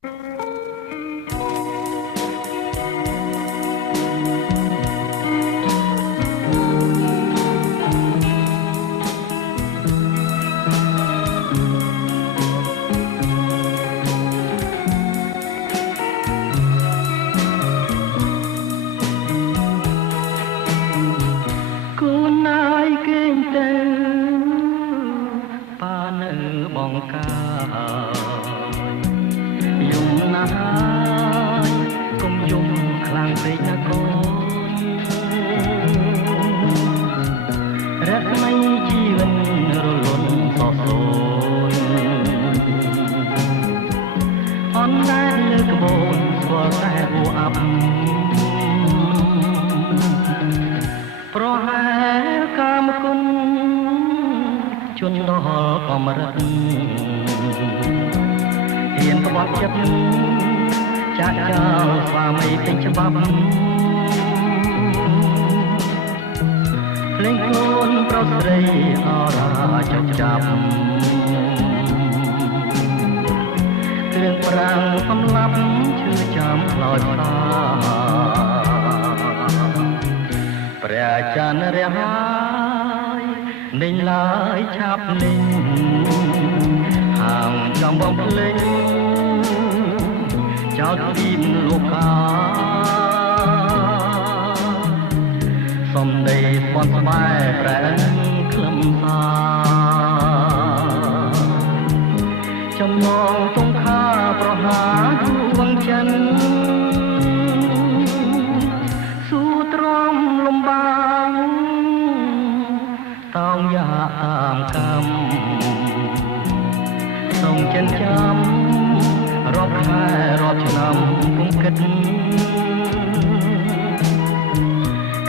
បងកាយំណាស់កុំយំខ្លាំងពេកណាកូនរកមិនជីវិតរលត់សោសូនអនតែលើក្បូនស្គាល់តែហួអាប់ប្រហែលកាមគុណជន់ដល់កំរិតហ៊ានក្បត់ចិត្តចាក់ចោលស្វាមីពេញច្បាប់ភ្លេងខ្លួនប្រុសស្រីអរាចុកចាប់គ្រឿងប្រាំងសំឡាប់ឈឺចាំខ្លោចផ្លាព្រះច័ន្ទរះហើយលេងឡើយឆាប់លេងហាងចំបងភ្លេងចោលទីមលោកកាសំដីស្ពន់ស្បែកប្រែខ្លឹមសាចំណងទងខាប្រហាដួងចិនស៊ូទ្រាំលំបាតោងយ៉ាតាមកម្មសូមចិនចាំរាប់ខែរាប់ឆ្នាំពុំគិត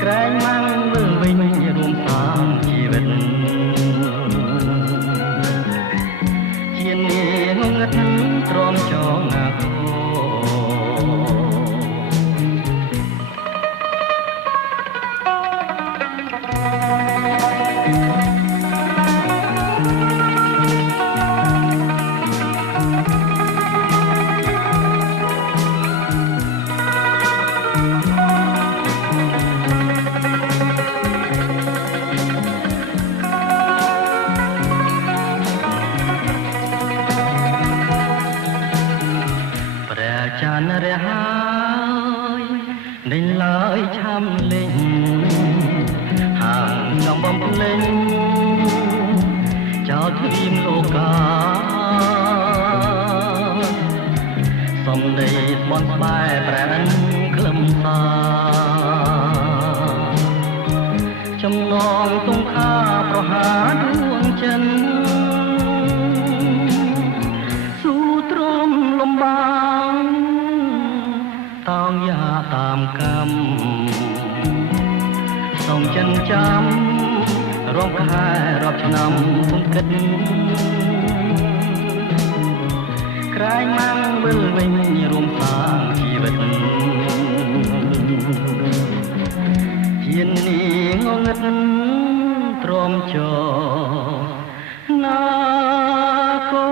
ក្រែងម៉ាំងមើលវិញរួមសាងជីវិតជានាងងឹតទ្រាំចងណាគោច័ន្ទរះហើយលេងឡើយឆាំលេងហាងចំបំភ្លេងចោលទ្វីមលោកាសំដីស្បន់ស្បែកប្រែនខ្លឹមសាចំណងទងខាប្រហាដួងចិនស៊ូទ្រាំលំបាតោងយ៉ាតាមកម្មសូមចិនចាំរាប់ខែរាប់ឆ្នាំពុំគិតក្រែងម៉ាំងវិលវិញរួមសាងជីវិតជានាងងឹតទ្រាំចណាកូ